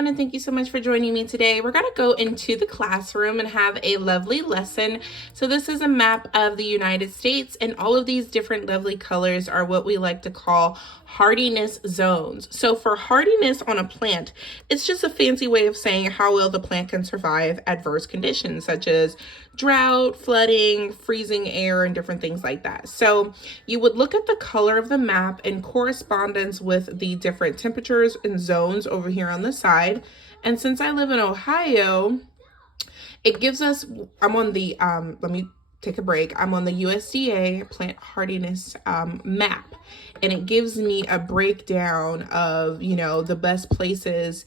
everyone, and thank you so much for joining me today. We're going to go into the classroom and have a lovely lesson. So this is a map of the United States, and all of these different lovely colors are what we like to call hardiness zones. So for hardiness on a plant, it's just a fancy way of saying how well the plant can survive adverse conditions such as drought, flooding, freezing air, and different things like that. So you would look at the color of the map in correspondence with the different temperatures and zones over here on the side. And since I live in Ohio, it gives us, I'm on the, let me take a break. I'm on the USDA plant hardiness map, and it gives me a breakdown of, you know, the best places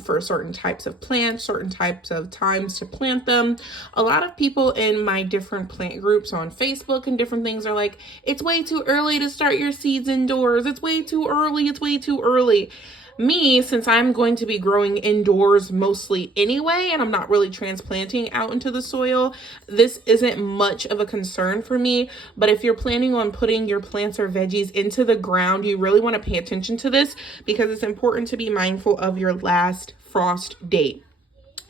for certain types of plants, certain types of times to plant them. A lot of people in my different plant groups on Facebook and different things are like, it's way too early to start your seeds indoors. It's way too early. It's way too early. Me, since I'm going to be growing indoors mostly anyway, and I'm not really transplanting out into the soil, this isn't much of a concern for me. But if you're planning on putting your plants or veggies into the ground, you really want to pay attention to this because it's important to be mindful of your last frost date.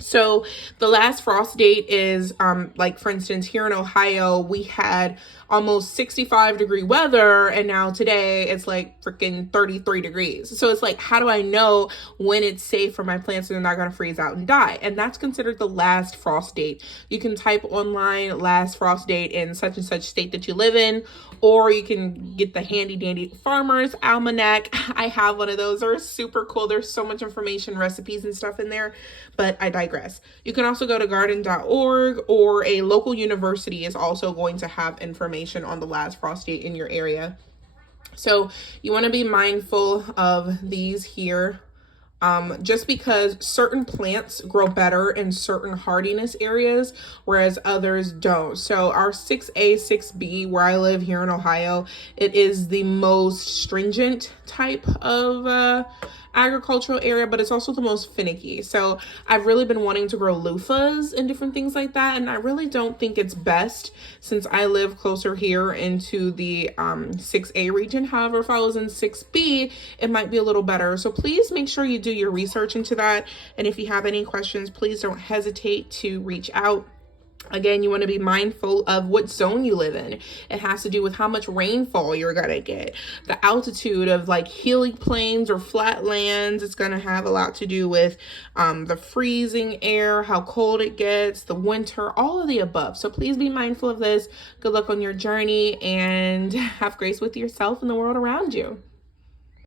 So the last frost date is like, for instance, here in Ohio, we had almost 65-degree weather, and now today it's like freaking 33 degrees. So it's like, how do I know when it's safe for my plants and they're not going to freeze out and die? And that's considered the last frost date. You can type online last frost date in such and such state that you live in, or you can get the handy dandy Farmer's Almanac. I have one of those. They're super cool. There's so much information, recipes and stuff in there, but I digress. You can also go to garden.org, or a local university is also going to have information on the last frost date in your area. So you want to be mindful of these here. Just because certain plants grow better in certain hardiness areas, whereas others don't. So our 6A, 6B, where I live here in Ohio, it is the most stringent type of agricultural area, but it's also the most finicky. So I've really been wanting to grow loofahs and different things like that, and I really don't think it's best since I live closer here into the 6A region. However, if I was in 6B, it might be a little better. So please make sure you do your research into that, and if you have any questions, please don't hesitate to reach out. Again, you want to be mindful of what zone you live in. It has to do with how much rainfall you're going to get. The altitude of like hilly plains or flatlands, it's going to have a lot to do with the freezing air, how cold it gets, the winter, all of the above. So please be mindful of this. Good luck on your journey, and have grace with yourself and the world around you.